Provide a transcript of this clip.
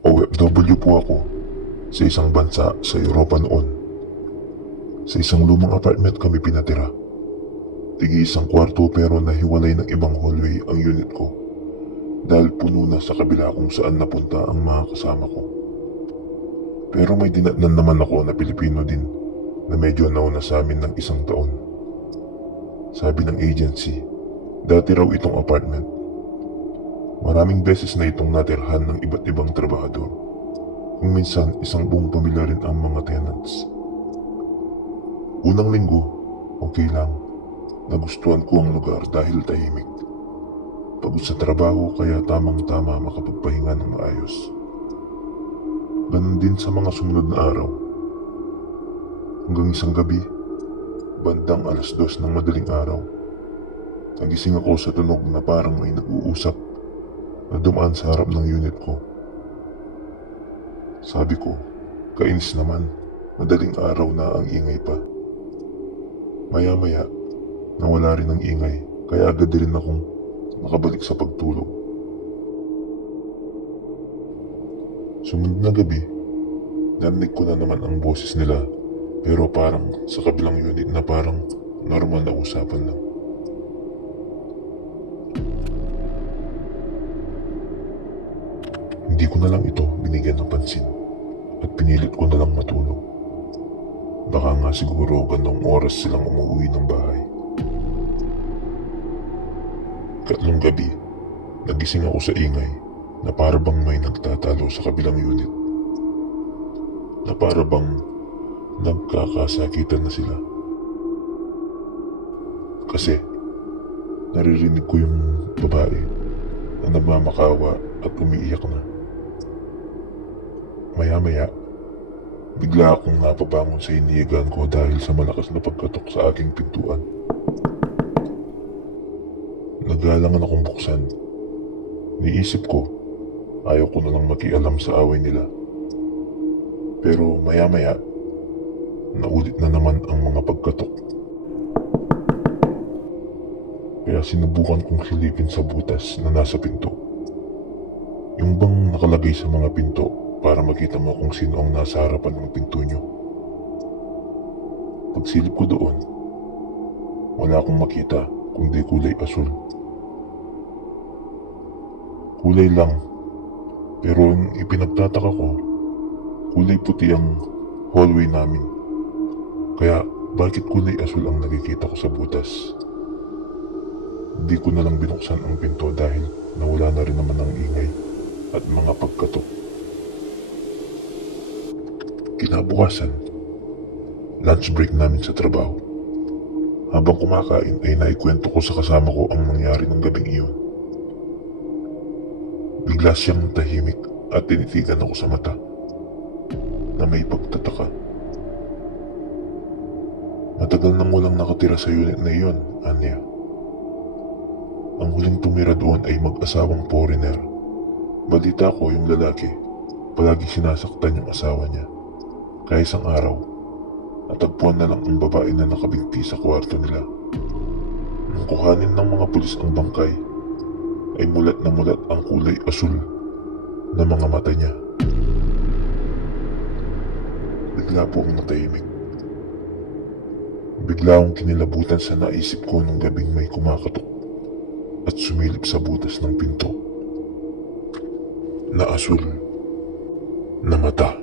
OFW po ako sa isang bansa sa Europa noon. Sa isang lumang apartment kami pinatira. Tigi isang kwarto pero nahiwalay ng ibang hallway ang unit ko dahil puno na sa kabila kung saan napunta ang mga kasama ko. Pero may dinatnan naman ako na Pilipino din na medyo nauna sa amin ng isang taon. Sabi ng agency, dati raw itong apartment. Maraming beses na itong natirhan ng iba't ibang trabahador. Kung minsan isang buong pamilya rin ang mga tenants. Unang linggo, okay lang. Nagustuhan ko ang lugar dahil tahimik. Pagod sa trabaho kaya tamang-tama makapagpahinga ng maayos. Ganun din sa mga sumunod na araw. Hanggang isang gabi, bandang 2:00 ng madaling araw, nagising ako sa tunog na parang may nag-uusap na dumaan sa harap ng unit ko. Sabi ko, kainis naman, madaling araw na ang ingay pa. Maya-maya, nawala rin ang ingay kaya agad din akong nakabalik sa pagtulog. Sumunod na gabi, narinig ko na naman ang boses nila pero parang sa kabilang unit na parang normal na usapan lang. Hindi ko na lang ito binigyan ng pansin at pinilit ko na lang matulog. Baka nga siguro ganong oras silang umuwi ng bahay. Katlong gabi, nagising ako sa ingay na para bang may nagtatalo sa kabilang unit. Na para bang nagkakasakitan na sila. Kasi naririnig ko yung babae na nagmamakawa at umiiyak na. Maya-maya, bigla akong napabangon sa iniigan ko dahil sa malakas na pagkatok sa aking pintuan. Nagalangan akong buksan. Niisip ko, ayaw ko na lang makialam sa away nila. Pero maya-maya, naulit na naman ang mga pagkatok. Kaya sinubukan kong silipin sa butas na nasa pinto. Yung bang nakalagay sa mga pinto para makita mo kung sino ang nasa harapan ng pinto nyo. Pagsilip ko doon, wala akong makita kundi kulay asul. Kulay lang, pero ang ipinagtataka ko, kulay puti ang hallway namin. Kaya bakit kulay asul ang nakikita ko sa butas? Hindi ko na lang binuksan ang pinto dahil nawala na rin naman ang ingay at mga pagkatok. Kinabukasan, lunch break namin sa trabaho. Habang kumakain ay naikwento ko sa kasama ko ang nangyari ng gabing iyon. Bigla siyang tahimik at tinitigan ako sa mata na may pagtataka. Matagal nang walang nakatira sa unit na iyon, Anya. Ang huling tumira doon ay mag-asawang foreigner. Balita ko yung lalaki, palagi sinasaktan yung asawa niya. Kaya isang araw, natagpuan na lang ang babae na nakabinti sa kwarto nila. Nang kuhanin ng mga pulis ang bangkay, ay mulat na mulat ang kulay asul na mga mata niya. Bigla po ang natahimik. Bigla akong kinilabutan sa naisip ko nung gabing may kumakatok at sumilip sa butas ng pinto na asul na mata.